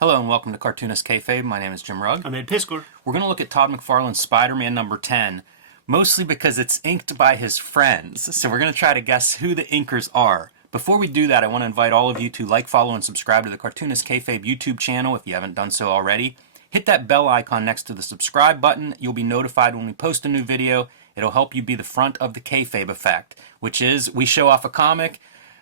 Hello and welcome to Cartoonist Kayfabe. My name is Jim Rugg. I'm Ed Piskor. We're going to look at Todd McFarlane's Spider-Man number 10, mostly because it's inked by his friends. So we're going to try to guess who the inkers are. Before we do that, I want to invite all of you to like, follow, and subscribe to the Cartoonist Kayfabe YouTube channel if you haven't done so already. Hit that bell icon next to the subscribe button. You'll be notified when we post a new video. It'll help you be the front of the Kayfabe effect, which is we show off a comic.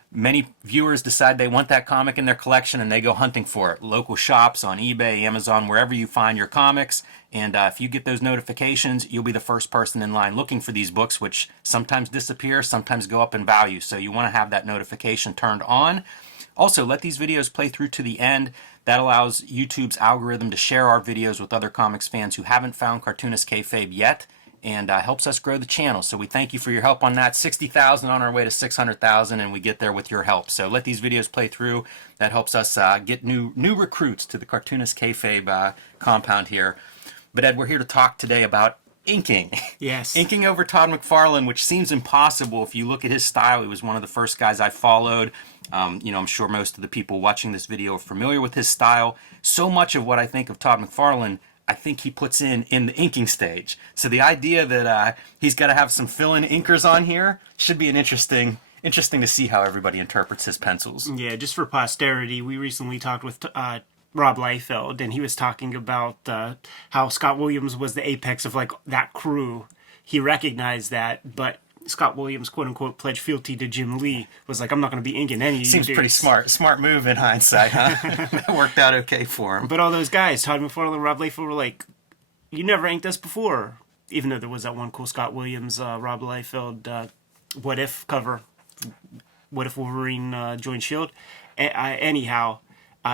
Many viewers decide they want that comic in their collection and they go hunting for it. Local shops, on eBay, Amazon, wherever you find your comics. And if you get those notifications, you'll be the first person in line looking for these books, which sometimes disappear, sometimes go up in value. So you want to have that notification turned on. Also, let these videos play through to the end. That allows YouTube's algorithm to share our videos with other comics fans who haven't found Cartoonist Kayfabe yet, and helps us grow the channel. So we thank you for your help on that. 60,000 on our way to 600,000, and we get there with your help. So let these videos play through. That helps us get new recruits to the Cartoonist Kayfabe compound here. But Ed, we're here to talk today about inking. Yes. Inking over Todd McFarlane, which seems impossible if you look at his style. He was one of the first guys I followed. I'm sure most of the people watching this video are familiar with his style. So much of what I think of Todd McFarlane, I think he puts in the inking stage. So the idea that he's got to have some fill-in inkers on here should be an interesting to see how everybody interprets his pencils. Yeah, just for posterity, we recently talked with Rob Liefeld, and he was talking about how Scott Williams was the apex of like that crew. He recognized that, but Scott Williams, quote unquote, pledged fealty to Jim Lee, was like, I'm not going to be inking any of you Seems dudes. pretty smart move in hindsight, huh? That worked out okay for him. But all those guys, Todd McFarlane and Rob Liefeld, were like, you never inked us before. Even though there was that one cool Scott Williams, Rob Liefeld, What If cover. What If Wolverine joined S.H.I.E.L.D.? Anyhow,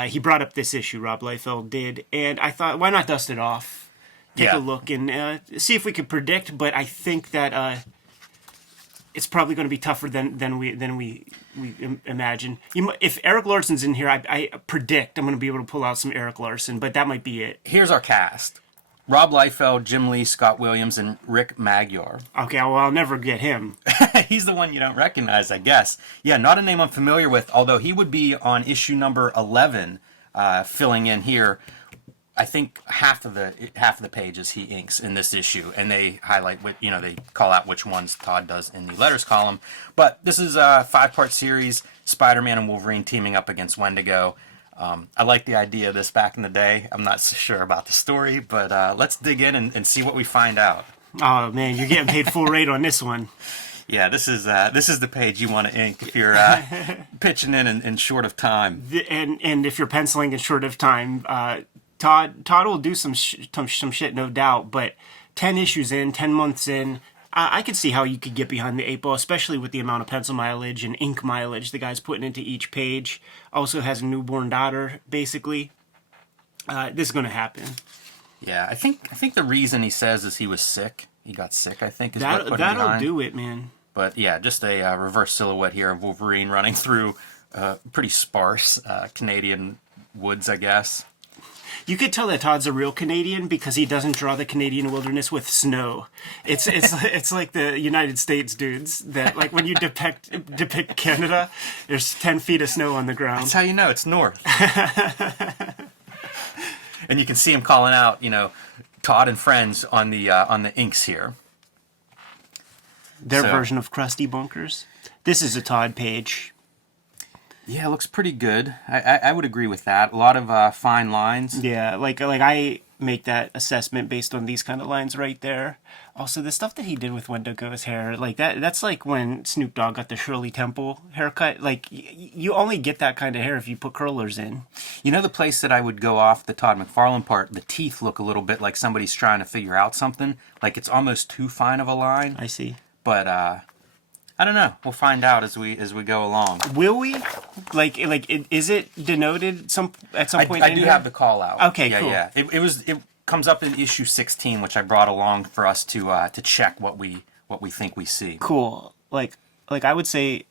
he brought up this issue, Rob Liefeld did, and I thought, why not dust it off? Take a look and see if we could predict, but I think that it's probably going to be tougher than we imagine. If Eric Larson's in here, I predict I'm going to be able to pull out some Eric Larson, but that might be it. Here's our cast. Rob Liefeld, Jim Lee, Scott Williams, and Rick Magyar. Okay, well, I'll never get him. He's the one you don't recognize, I guess. Yeah, not a name I'm familiar with, although he would be on issue number 11, filling in here. I think half of the pages he inks in this issue, and they highlight they call out which ones Todd does in the letters column. But this is a 5-part series: Spider-Man and Wolverine teaming up against Wendigo. I like the idea of this back in the day. I'm not so sure about the story, but let's dig in and see what we find out. Oh man, you're getting paid full rate on this one. Yeah, this is the page you want to ink if you're pitching in short of time. And if you're penciling in short of time. Todd will do some shit, no doubt, but 10 issues in, 10 months in, I could see how you could get behind the 8 ball, especially with the amount of pencil mileage and ink mileage the guy's putting into each page. Also has a newborn daughter, basically. This is going to happen. Yeah, I think the reason he says is he was sick. He got sick, I think, is what put him behind. That'll do it, man. But yeah, just a reverse silhouette here of Wolverine running through pretty sparse Canadian woods, I guess. You could tell that Todd's a real Canadian because he doesn't draw the Canadian wilderness with snow. It's like the United States dudes that, like, when you depict Canada, there's 10 feet of snow on the ground. That's how you know it's north. And you can see him calling out, Todd and friends on the inks here. Their version of crusty bunkers. This is a Todd page. Yeah, it looks pretty good. I would agree with that. A lot of fine lines. Yeah, like I make that assessment based on these kind of lines right there. Also, the stuff that he did with Wendigo's hair, like that's like when Snoop Dogg got the Shirley Temple haircut. Like, you only get that kind of hair if you put curlers in. You know the place that I would go off the Todd McFarlane part, the teeth look a little bit like somebody's trying to figure out something. Like it's almost too fine of a line. I see. But, I don't know. We'll find out as we go along. Will we? Like, is it denoted at some point? I do have the call out. Okay, yeah, cool. Yeah, it comes up in issue 16, which I brought along for us to check what we think we see. Cool. Like I would say,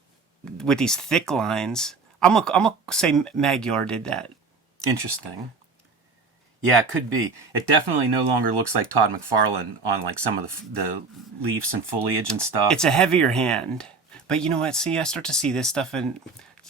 with these thick lines, I'm gonna say Magyar did that. Interesting. Yeah, it could be. It definitely no longer looks like Todd McFarlane on like some of the leaves and foliage and stuff. It's a heavier hand. But you know what? See, I start to see this stuff in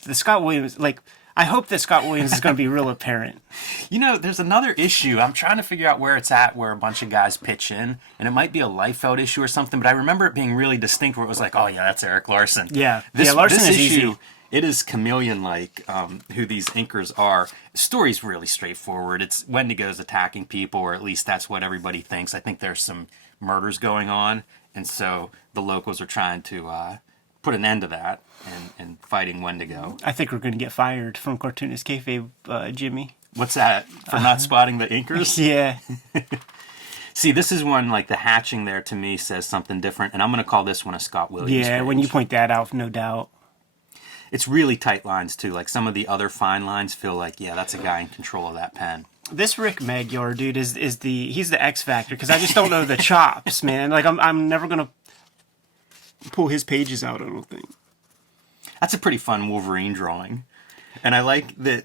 the Scott Williams. Like, I hope that Scott Williams is going to be real apparent. You know, there's another issue. I'm trying to figure out where it's at, where a bunch of guys pitch in, and it might be a Liefeld issue or something, but I remember it being really distinct where it was like, oh yeah, that's Eric Larson. Yeah. Larson this is issue, easy. It is chameleon-like, who these inkers are. The story's really straightforward. It's Wendigo's attacking people, or at least that's what everybody thinks. I think there's some murders going on, and so the locals are trying to put an end to that and fighting Wendigo. I think we're going to get fired from Cartoonist Kayfabe, Jimmy. What's that? For not spotting the inkers? Yeah. See, this is one, like, the hatching there to me says something different, and I'm going to call this one a Scott Williams Yeah, page. when you point that out, no doubt. It's really tight lines, too. Like, some of the other fine lines feel like, yeah, that's a guy in control of that pen. This Rick Magyar dude he's the X Factor, because I just don't know the chops, man. Like, I'm never going to pull his pages out, I don't think. That's a pretty fun Wolverine drawing. And I like that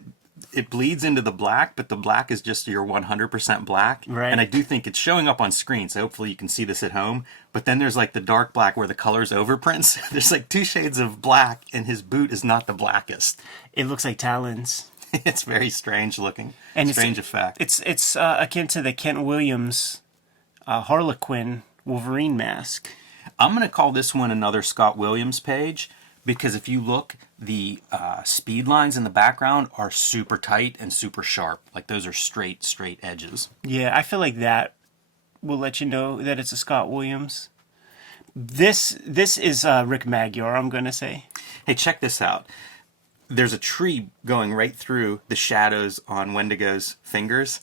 it bleeds into the black, but the black is just your 100% black. Right. And I do think it's showing up on screen, so hopefully you can see this at home. But then there's like the dark black where the color's overprints. There's like 2 shades of black, and his boot is not the blackest. It looks like talons. It's very strange looking. And strange effect. It's akin to the Kent Williams Harlequin Wolverine mask. I'm going to call this one another Scott Williams page, because if you look, the speed lines in the background are super tight and super sharp. Like, those are straight edges. Yeah, I feel like that will let you know that it's a Scott Williams. This is Rick Magyar, I'm going to say. Hey, check this out. There's a tree going right through the shadows on Wendigo's fingers.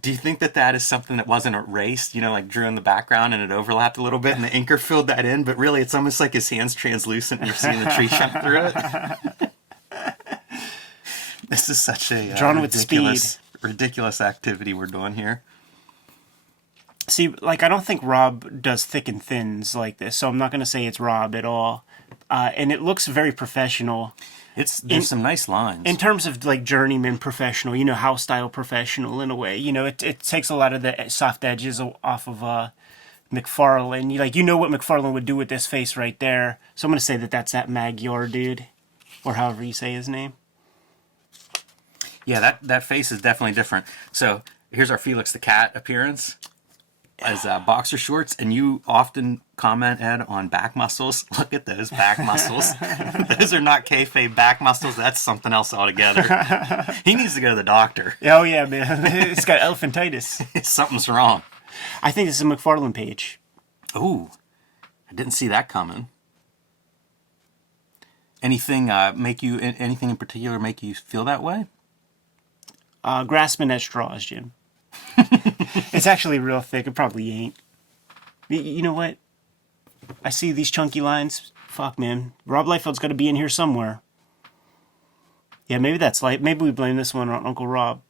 Do you think that is something that wasn't erased, like drew in the background and it overlapped a little bit and the inker filled that in, but really it's almost like his hand's translucent and you're seeing the tree shine through it? This is such a drawn with ridiculous activity we're doing here. See, like, I don't think Rob does thick and thins like this, so I'm not going to say it's Rob at all. And it looks very professional. There's some nice lines. In terms of, like, journeyman professional, house style professional in a way. It takes a lot of the soft edges off of McFarlane. What McFarlane would do with this face right there. So I'm going to say that's that Magyar dude, or however you say his name. Yeah, that face is definitely different. So here's our Felix the Cat appearance as boxer shorts, and you often comment, Ed, on back muscles. Look at those back muscles. Those are not kayfabe back muscles. That's something else altogether. He needs to go to the doctor. Oh, yeah, man. It's got elephantitis. Something's wrong. I think this is a McFarlane page. Ooh, I didn't see that coming. Anything in particular make you feel that way? Grasping at straws, Jim. It's actually real thick. It probably ain't. You know what? I see these chunky lines. Fuck, man. Rob Liefeld's got to be in here somewhere. Yeah, maybe that's maybe we blame this one on Uncle Rob.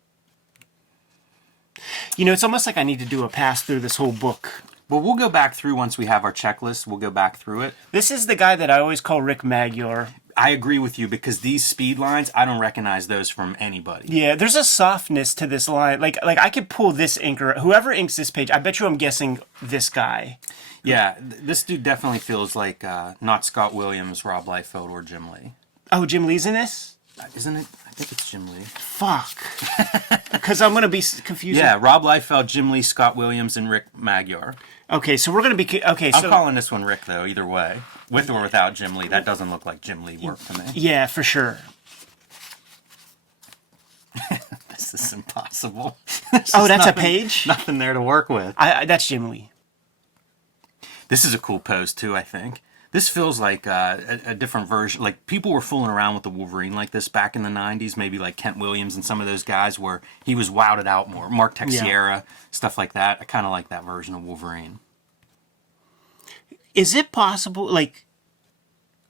It's almost like I need to do a pass through this whole book. Well, we'll go back through once we have our checklist. We'll go back through it. This is the guy that I always call Rick Magyar. I agree with you, because these speed lines, I don't recognize those from anybody. Yeah, there's a softness to this line. Like I could pull this inker. Whoever inks this page, I bet you I'm guessing this guy. Yeah, this dude definitely feels like not Scott Williams, Rob Liefeld, or Jim Lee. Oh, Jim Lee's in this? Isn't it? I think it's Jim Lee. Fuck. Because I'm going to be confused. Yeah, Rob Liefeld, Jim Lee, Scott Williams, and Rick Magyar. Okay, so we're going to be... Okay, so... I'm calling this one Rick, though, either way. With or without Jim Lee. That doesn't look like Jim Lee work to me. Yeah, for sure. This is impossible. That's a page? Nothing there to work with. That's Jim Lee. This is a cool pose, too, I think. This feels like a different version. Like, people were fooling around with the Wolverine like this back in the 90s, maybe like Kent Williams and some of those guys where he was wowed out more. Mark Texiera, stuff like that. I kind of like that version of Wolverine. Is it possible, like,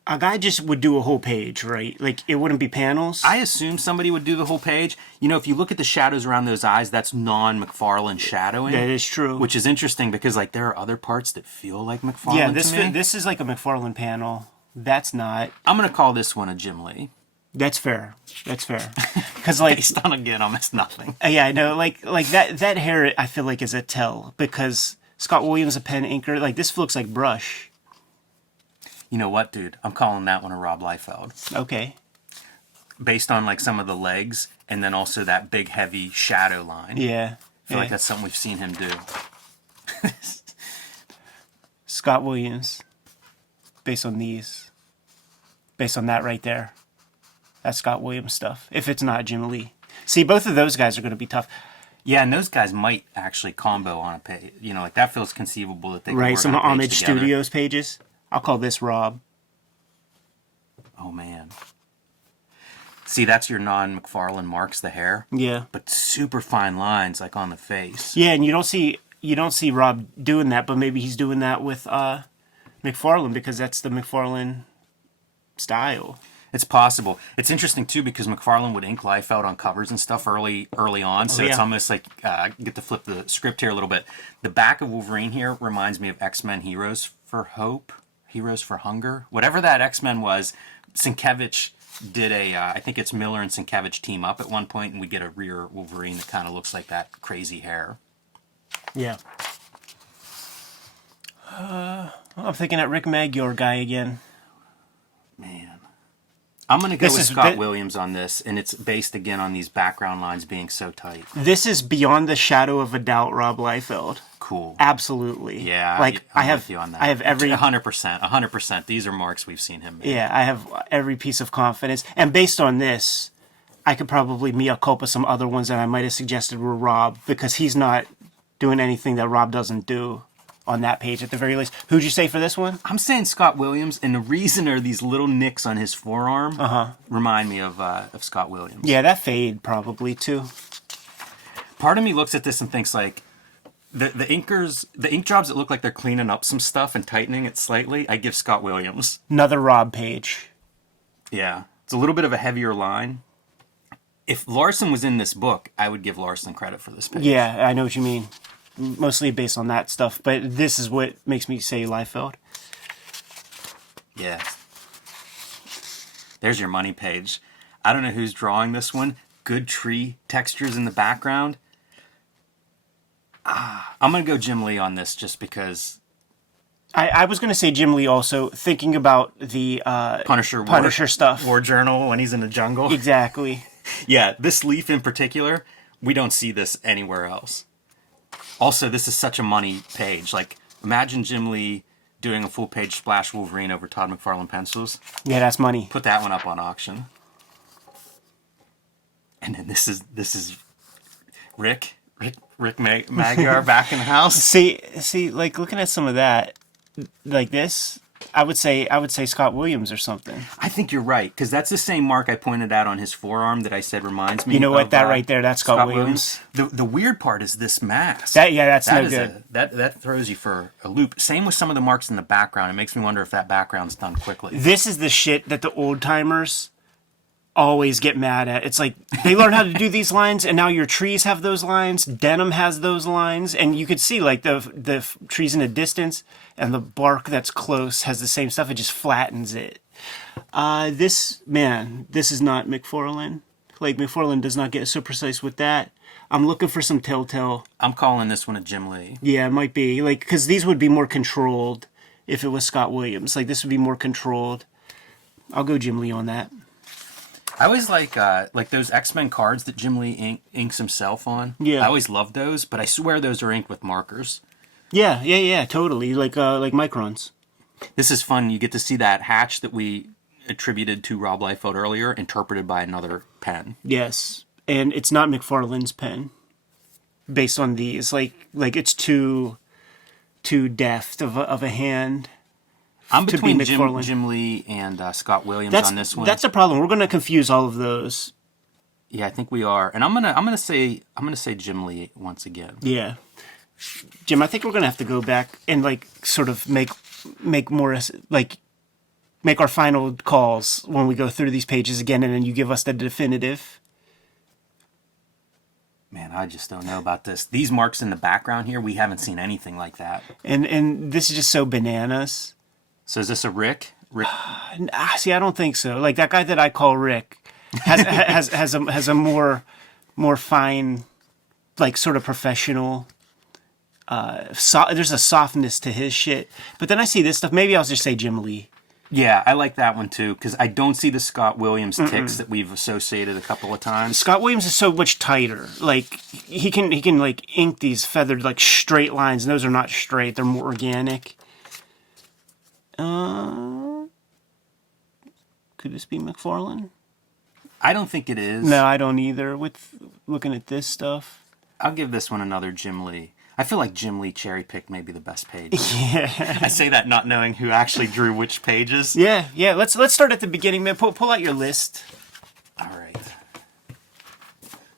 a guy just would do a whole page, right? Like, it wouldn't be panels? I assume somebody would do the whole page. If you look at the shadows around those eyes, that's non-McFarlane shadowing. That is true. Which is interesting because, like, there are other parts that feel like McFarlane to me. This is like a McFarlane panel. That's not. I'm going to call this one a Jim Lee. That's fair. Because, like... Based on, again, almost nothing. Yeah, I know. Like that hair, I feel like, is a tell. Because Scott Williams, a pen inker, like, this looks like brush. You know what, dude? I'm calling that one a Rob Liefeld. Okay. based on like some of the legs, and then also that big heavy shadow line. Yeah. I feel like that's something we've seen him do. Scott Williams, based on these, based on that right there. That's Scott Williams stuff. If it's not Jim Lee. See, both of those guys are going to be tough. Yeah, and those guys might actually combo on a page. You know, like that feels conceivable that they could Right, work some on a page Homage together. Studios pages. I'll call this Rob. Oh man. See, that's your non-McFarlane marks, the hair. Yeah. But super fine lines like on the face. Yeah, and you don't see Rob doing that, but maybe he's doing that with McFarlane because that's the McFarlane style. It's possible. It's interesting too because McFarlane would ink Liefeld on covers and stuff early on, so it's almost like get to flip the script here a little bit. The back of Wolverine here reminds me of X-Men Heroes for Hope, Heroes for Hunger, whatever that X-Men was. Sienkiewicz did I think it's Miller and Sienkiewicz team up at one point, and we get a rear Wolverine that kind of looks like that crazy hair. Yeah. I'm thinking that Rick Magyar guy again. Man. I'm going to go with Scott Williams on this, and it's based again on these background lines being so tight. This is beyond the shadow of a doubt Rob Liefeld. Cool. Absolutely. Yeah, like I'm with you on that. I have every 100%. These are marks we've seen him make. Yeah, I have every piece of confidence. And based on this, I could probably mea culpa some other ones that I might have suggested were Rob because he's not doing anything that Rob doesn't do on that page at the very least. Who'd you say for this one? I'm saying Scott Williams, and the reason are these little nicks on his forearm remind me of Scott Williams. Yeah, that fade probably too. Part of me looks at this and thinks like the ink jobs that look like they're cleaning up some stuff and tightening it slightly, I give Scott Williams. Another Rob page. Yeah, it's a little bit of a heavier line. If Larson was in this book, I would give Larson credit for this page. Yeah, I know what you mean. Mostly based on that stuff, but this is what makes me say Liefeld. Yeah. There's your money page. I don't know who's drawing this one. Good tree textures in the background. I'm going to go Jim Lee on this just because... I was going to say Jim Lee also, thinking about the Punisher stuff. War Journal when he's in the jungle. Exactly. Yeah, this leaf in particular, we don't see this anywhere else. Also, this is such a money page. Like, imagine Jim Lee doing a full-page Splash Wolverine over Todd McFarlane pencils. Yeah, that's money. Put that one up on auction. And then this is Rick Magyar back in the house. See, like looking at some of that, like this, I would say Scott Williams or something. I think you're right, because that's the same mark I pointed out on his forearm that I said reminds me. You know what? Of, that right there, that's Scott Williams. The weird part is this mask. That's no good. That throws you for a loop. Same with some of the marks in the background. It makes me wonder if that background's done quickly. This is the shit that the old timers always get mad at. It's like they learn how to do these lines, and now your trees have those lines. Denim has those lines, and you could see like the trees in the distance, and the bark that's close has the same stuff. It just flattens it. This is not McFarlane. Like McFarlane does not get so precise with that. I'm looking for some telltale. I'm calling this one a Jim Lee. Yeah, it might be like because these would be more controlled if it was Scott Williams. Like this would be more controlled. I'll go Jim Lee on that. I always like those X-Men cards that Jim Lee inks himself on. Yeah. I always love those, but I swear those are inked with markers. Yeah, totally. Like microns. This is fun. You get to see that hatch that we attributed to Rob Liefeld earlier, interpreted by another pen. Yes, and it's not McFarlane's pen. Based on these, like it's too deft of a hand. I'm between Jim Lee and Scott Williams on this one. That's the problem. We're going to confuse all of those. Yeah, I think we are, and I'm gonna say Jim Lee once again. Yeah, Jim, I think we're going to have to go back and like sort of make more like make our final calls when we go through these pages again, and then you give us the definitive. Man, I just don't know about this. These marks in the background here, we haven't seen anything like that. And this is just so bananas. So is this a Rick? See, I don't think so. Like that guy that I call Rick has a more fine, like sort of professional. There's a softness to his shit. But then I see this stuff. Maybe I'll just say Jim Lee. Yeah, I like that one too because I don't see the Scott Williams ticks that we've associated a couple of times. Scott Williams is so much tighter. Like he can like ink these feathered like straight lines, and those are not straight; they're more organic. Could this be McFarlane? I don't think it is. No, I don't either. With looking at this stuff, I'll give this one another Jim Lee. I feel like Jim Lee cherry picked maybe the best page. yeah, I say that not knowing who actually drew which pages. yeah. Let's start at the beginning, man. Pull out your list. All right.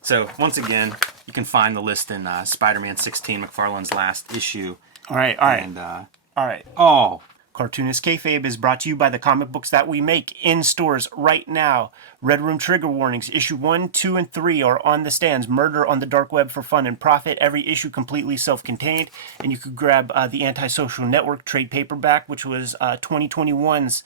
So once again, you can find the list in Spider-Man 16, McFarlane's last issue. All right. And All right. oh, Cartoonist Kayfabe is brought to you by the comic books that we make in stores right now. Red Room Trigger Warnings, issue 1, 2, and 3 are on the stands. Murder on the Dark Web for fun and profit. Every issue completely self-contained. And you could grab the Antisocial Network trade paperback, which was 2021's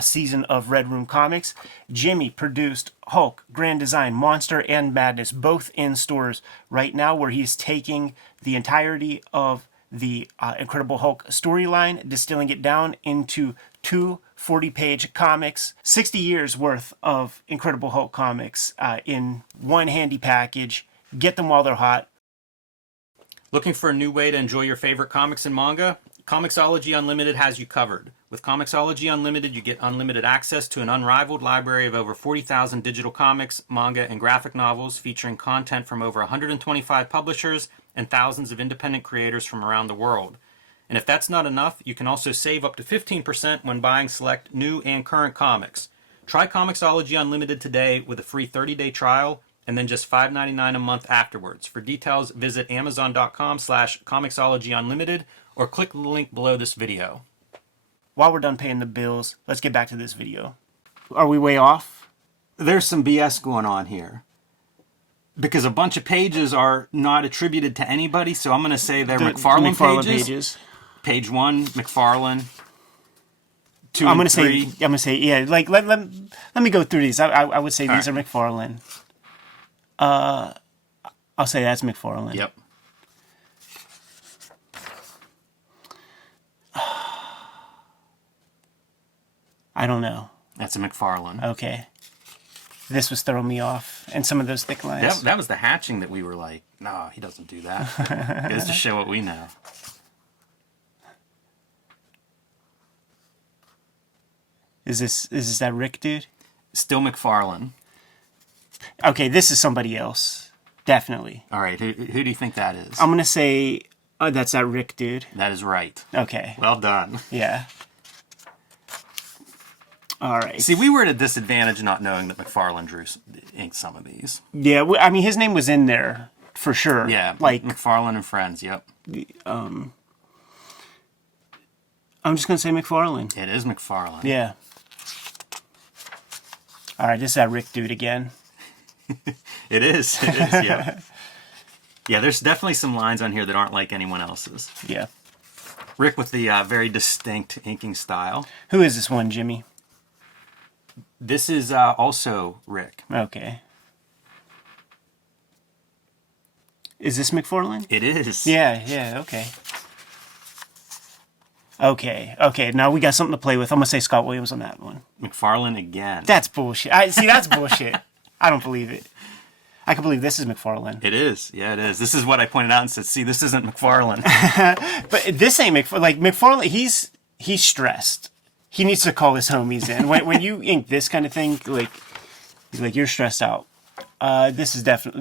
season of Red Room Comics. Jimmy produced Hulk, Grand Design, Monster, and Madness, both in stores right now, where he's taking the entirety of the Incredible Hulk storyline, distilling it down into 2 40-page comics, 60 years worth of Incredible Hulk comics in one handy package. Get them while they're hot. looking for a new way to enjoy your favorite comics and manga? Comixology Unlimited has you covered. With Comixology Unlimited, you get unlimited access to an unrivaled library of over 40,000 digital comics, manga, and graphic novels featuring content from over 125 publishers and thousands of independent creators from around the world. And if that's not enough, you can also save up to 15% when buying select new and current comics. Try Comixology Unlimited today with a free 30-day trial and then just $5.99 a month afterwards. For details, visit amazon.com/Comixology or click the link below this video. While we're done paying the bills, let's get back to this video. Are we way off? There's some BS going on here, because a bunch of pages are not attributed to anybody, so I'm going to say they're McFarlane pages. Page 1, McFarlane. 2 I'm and gonna 3. say, yeah. Like let me go through these. I would say these are McFarlane. I'll say that's McFarlane. Yep. I don't know. That's a McFarlane. Okay. This was throwing me off, and some of those thick lines. That was the hatching that we were like, no, he doesn't do that. Goes to show what we know. Is this that Rick dude? Still McFarlane. Okay, this is somebody else. Definitely. All right, who do you think that is? I'm gonna say that's that Rick dude. That is right. Okay. Well done. Yeah. All right. See, we were at a disadvantage not knowing that McFarlane inked some of these. Yeah, I mean, his name was in there for sure. Yeah, like McFarlane and Friends, yep. I'm just gonna say McFarlane. It is McFarlane. Yeah. All right, this is that Rick dude again. It is, yeah. Yeah, there's definitely some lines on here that aren't like anyone else's. Yeah. Rick with the very distinct inking style. Who is this one, Jimmy? This is also Rick. Okay. Is this McFarlane? It is. Yeah, okay. Okay, now we got something to play with. I'm going to say Scott Williams on that one. McFarlane again. That's bullshit. That's bullshit. I don't believe it. I can believe this is McFarlane. It is. Yeah, it is. This is what I pointed out and said, see, this isn't McFarlane. But this ain't McFarlane. Like, McFarlane, he's stressed. He needs to call his homies in. When you ink this kind of thing, like you're stressed out. I'll say this is that. I'm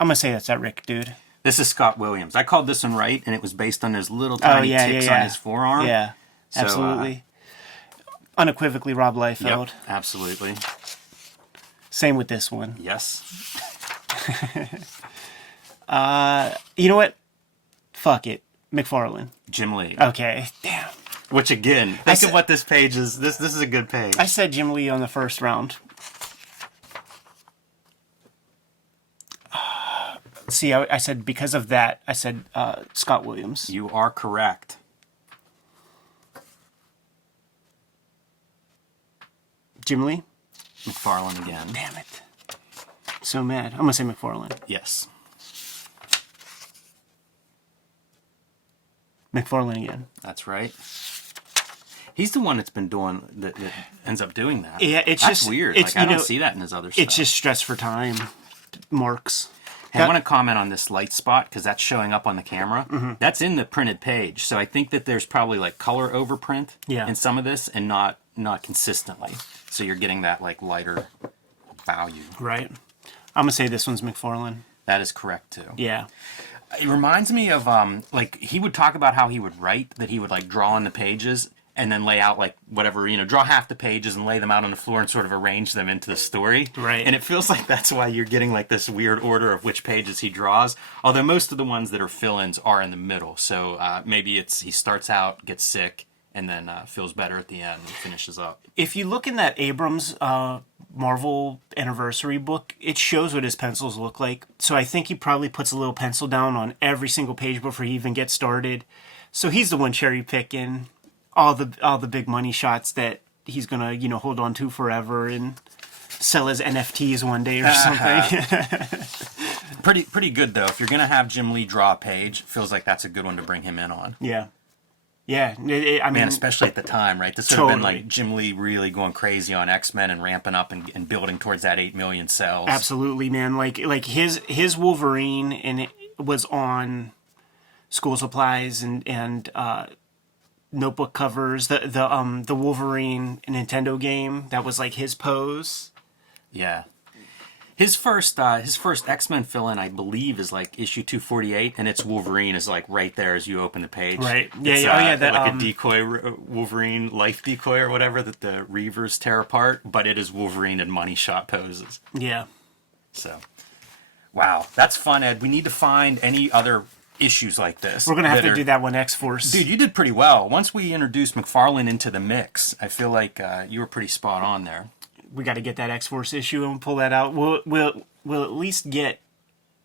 going to say that's that Rick dude. This is Scott Williams. I called this one right, and it was based on those little tiny ticks on his forearm. Yeah, absolutely. Unequivocally Rob Liefeld. Yep, absolutely. Same with this one. Yes. You know what? Fuck it. McFarlane. Jim Lee. Okay. Damn. Which again, think of what this page is. This is a good page. I said Jim Lee on the first round. See, I said because of that, I said Scott Williams. You are correct. Jim Lee? McFarlane again. Damn it. So mad. I'm going to say McFarlane. Yes. McFarlane again. That's right. He's the one that's been doing that ends up doing that. Yeah, it's that's just weird. It's, like I don't see that in his other stuff. It's just stress for time marks. Hey, I want to comment on this light spot because that's showing up on the camera. That's in the printed page, so I think that there's probably like color overprint in some of this, and not consistently. So you're getting that like lighter value. Right. I'm gonna say this one's McFarlane. That is correct too. Yeah. It reminds me of like he would talk about how he would write, that he would like draw on the pages and then lay out like whatever, draw half the pages and lay them out on the floor and sort of arrange them into the story. Right. And it feels like that's why you're getting like this weird order of which pages he draws. Although most of the ones that are fill-ins are in the middle. So maybe he starts out, gets sick, and then feels better at the end and finishes up. If you look in that Abrams Marvel anniversary book, it shows what his pencils look like. So I think he probably puts a little pencil down on every single page before he even gets started. So he's the one cherry picking all the big money shots that he's gonna hold on to forever and sell as NFTs one day or something. Pretty good though. If you're gonna have Jim Lee draw a page, feels like that's a good one to bring him in on. Yeah. I mean, man, especially at the time, right? This would have been like Jim Lee really going crazy on X-Men and ramping up and building towards that 8 million cells. Absolutely, man. Like his Wolverine and it was on school supplies and notebook covers. The Wolverine Nintendo game, that was like his pose. Yeah. His first X-Men fill-in, I believe, is like issue 248, and it's Wolverine is like right there as you open the page. Right. Yeah. It's, That like a decoy Wolverine life decoy or whatever that the Reavers tear apart, but it is Wolverine in money shot poses. Yeah. So, wow, that's fun, Ed. We need to find any other issues like this. We're gonna have to do that one, X-Force. Dude, you did pretty well. Once we introduced McFarlane into the mix, I feel like you were pretty spot on there. We got to get that X-Force issue and pull that out. We'll at least get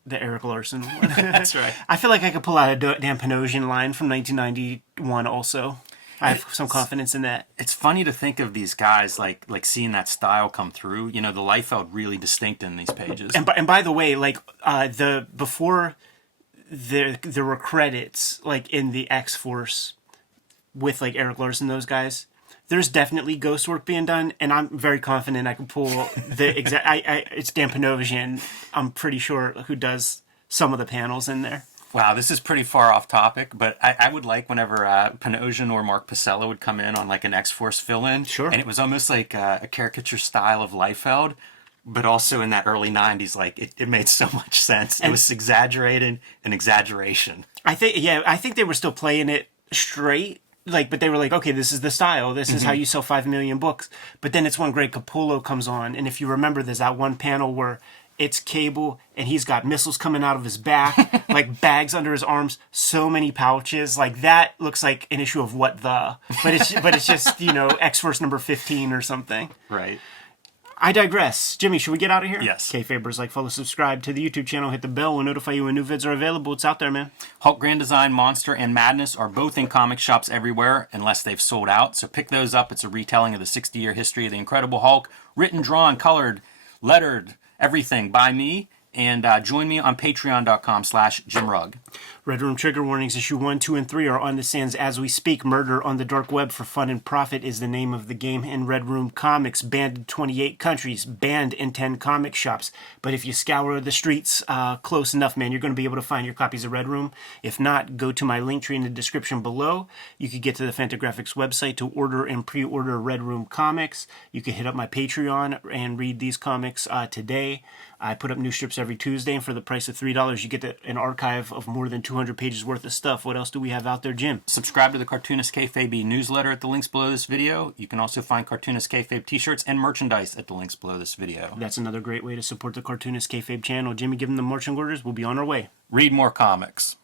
the Eric Larson one. That's right. I feel like I could pull out a Dan Panosian line from 1991 also. I have some confidence in that. It's funny to think of these guys like seeing that style come through. The Liefeld really distinct in these pages. And by the way, like before there were credits like in the X-Force with like Eric Larson, those guys. There's definitely ghost work being done, and I'm very confident I can pull the exact. It's Dan Panosian, I'm pretty sure, who does some of the panels in there. Wow, this is pretty far off topic, but I would like whenever Panosian or Mark Pacella would come in on like an X-Force fill-in. Sure. And it was almost like a caricature style of Liefeld, but also in that early 90s, like it made so much sense. It was exaggerated and exaggeration. I think they were still playing it straight. Like, but they were like, okay, this is the style. This is how you sell 5 million books. But then it's when Greg Capullo comes on. And if you remember, there's that one panel where it's Cable and he's got missiles coming out of his back, like bags under his arms, so many pouches. Like that looks like an issue of What The. But it's just, X-Force number 15 or something. Right. I digress. Jimmy, should we get out of here? Yes. Kayfabers, like, follow, subscribe to the YouTube channel, hit the bell, we'll notify you when new vids are available. It's out there, man. Hulk Grand Design, Monster, and Madness are both in comic shops everywhere, unless they've sold out. So pick those up. It's a retelling of the 60-year history of the Incredible Hulk, written, drawn, colored, lettered, everything by me. And join me on patreon.com/JimRugg. Red Room trigger warnings, issue 1, 2, and 3 are on the sands as we speak. Murder on the Dark Web for Fun and Profit is the name of the game in Red Room Comics. Banned in 28 countries, banned in 10 comic shops. But if you scour the streets close enough, man, you're going to be able to find your copies of Red Room. If not, go to my link tree in the description below. You could get to the Fantagraphics website to order and pre-order Red Room comics. You can hit up my Patreon and read these comics today. I put up new strips every Tuesday, and for the price of $3, you get an archive of more than 200 pages worth of stuff. What else do we have out there, Jim? Subscribe to the Cartoonist Kayfabe newsletter at the links below this video. You can also find Cartoonist Kayfabe t-shirts and merchandise at the links below this video. That's another great way to support the Cartoonist Kayfabe channel. Jimmy, give them the marching orders. We'll be on our way. Read more comics.